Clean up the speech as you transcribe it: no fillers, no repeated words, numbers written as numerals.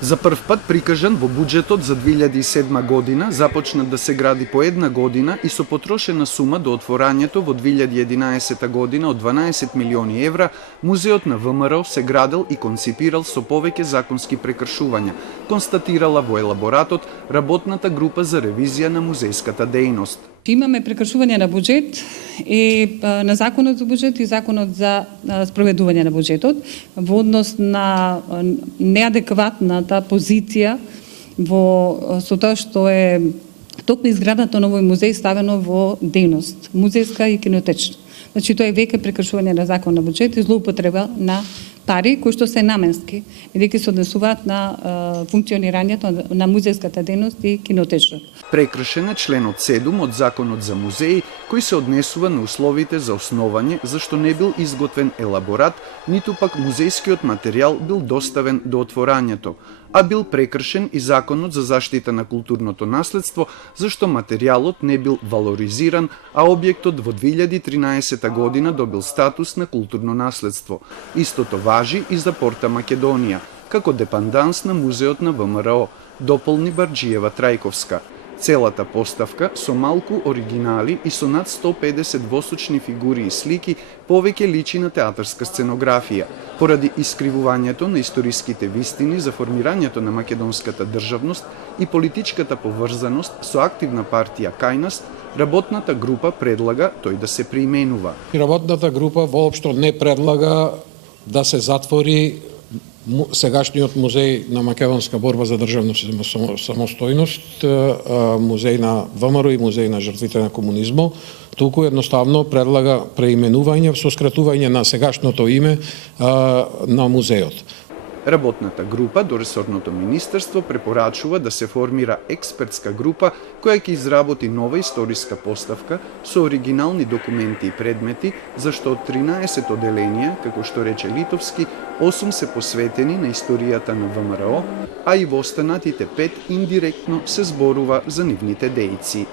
За прв пат прикажан во буџетот за 2007 година започна да се гради по една година и со потрошена сума до отворањето во 2011 година од 12 милиони евра, музеот на ВМРО се градел и конципирал со повеќе законски прекршувања, констатирала во елаборатот работната група за ревизија на музејската дејност. Имаме прекршување на буџет и на законот за буџет и законот за спроведување на буџетот во однос на неадекватната позиција со тоа што е токму изградата на овој музеј ставено во дејност музејска и кинотечна. Значи тоа е веќе прекршување на закон на буџет и злоупотреба на пари кои што се наменски и дека се однесуваат на функционирањето на музејската дејност и кинотечната. Прекршен е членот 7 од Законот за музеи, кој се однесува на условите за основање, зашто не бил изготвен елаборат, ниту пак музејскиот материјал бил доставен до отворањето, а бил прекршен и Законот за заштита на културното наследство, зашто материјалот не бил валоризиран, а објектот во 2013 година добил статус на културно наследство. Истото важи и за Порта Македонија, како депанданс на музеот на ВМРО, дополни Барџиева Трајковска. Целата поставка со малку оригинали и со над 150 восочни фигури и слики повеќе личи на театарска сценографија. Поради искривувањето на историските вистини за формирањето на македонската државност и политичката поврзаност со активна партија кај нас, работната група предлага тој да се применува. Работната група воопшто не предлага да се затвори сегашниот музеј на македонска борба за државна самостојност, музеј на ВМРО и музеј на жртвите на комунизмот, туку едноставно предлага преименување со скратување на сегашното име на музеот. Работната група до ресорното министерство препорачува да се формира експертска група која ќе изработи нова историска поставка со оригинални документи и предмети, зашто од 13 оделенија, како што рече Литовски, 8 се посветени на историјата на ВМРО, а и во останатите 5 индиректно се зборува за нивните дејци.